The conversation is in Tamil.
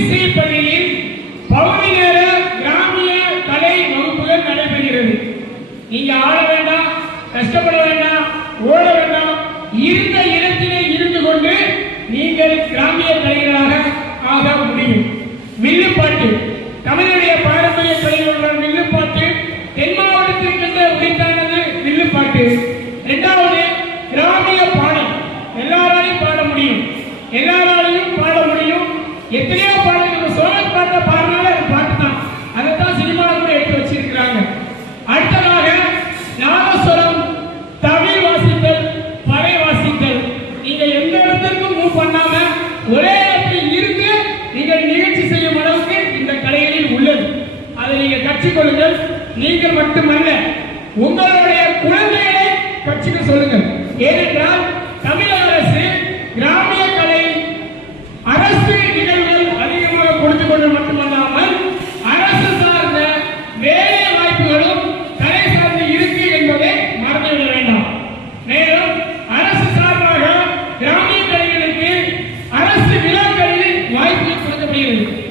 இசைப்பள்ளியில் கலை வகுப்புகள் நடைபெறுகிறது. நீங்க ஆட வேண்டாம் கஷ்டப்பட வேண்டாம் ஓட வேண்டாம் இருந்த இடத்திலே இருந்து கொண்டு நீங்கள் கிராமிய கலைஞராக ஆக முடியும். வில்லுப்பாட்டு தமிழுடைய எத்தனையோ பாடல் நம்ம சோழர் பாட்டை பாடினாலும் அது பாட்டு தான். அதைத்தான் சினிமாவில் கூட எடுத்து வச்சிருக்கிறாங்க. அடுத்ததாக நாதஸ்வரம் தமிழ் வாசித்தல் பறை வாசித்தல். நீங்க எந்த இடத்திற்கும் மூவ் பண்ணாம ஒரே இடத்தில் இருந்து நீங்கள் நிகழ்ச்சி செய்யும் அளவுக்கு இந்த கலைகளில் உள்ளது. அதை நீங்க கற்றுக்கொள்ளுங்கள் நீங்கள் மட்டுமல்ல உங்களுடைய குழந்தைகளை கற்றுக்க சொல்லுங்கள். ஏனென்றால் you